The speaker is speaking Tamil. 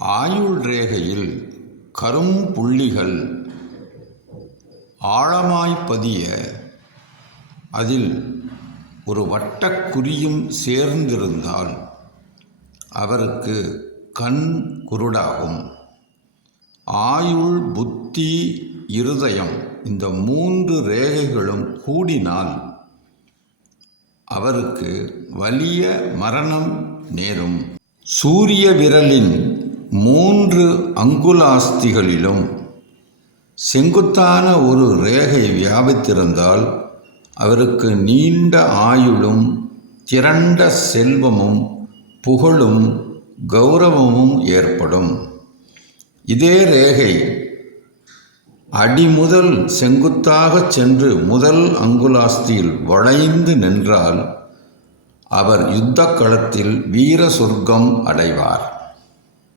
ஆயுள் ரேகையில் கரும்புள்ளிகள் ஆழமாய் பதிய அதில் ஒரு வட்டக்குறியும் சேர்ந்திருந்தால் அவருக்கு கண் குருடாகும். ஆயுள், புத்தி, இருதயம் இந்த 3 ரேகைகளும் கூடினால் அவருக்கு வலிய மரணம் நேரும். சூரிய விரலின் 3 அங்குலாஸ்திகளிலும் செங்குத்தான ஒரு ரேகை வியாபித்திருந்தால் அவருக்கு நீண்ட ஆயுளும் திரண்ட செல்வமும் புகழும் கௌரவமும் ஏற்படும். இதே ரேகை அடிமுதல் செங்குத்தாக சென்று முதல் அங்குலாஸ்தியில் வளைந்து நின்றால் அவர் யுத்த களத்தில் வீர சொர்க்கம் அடைவார்.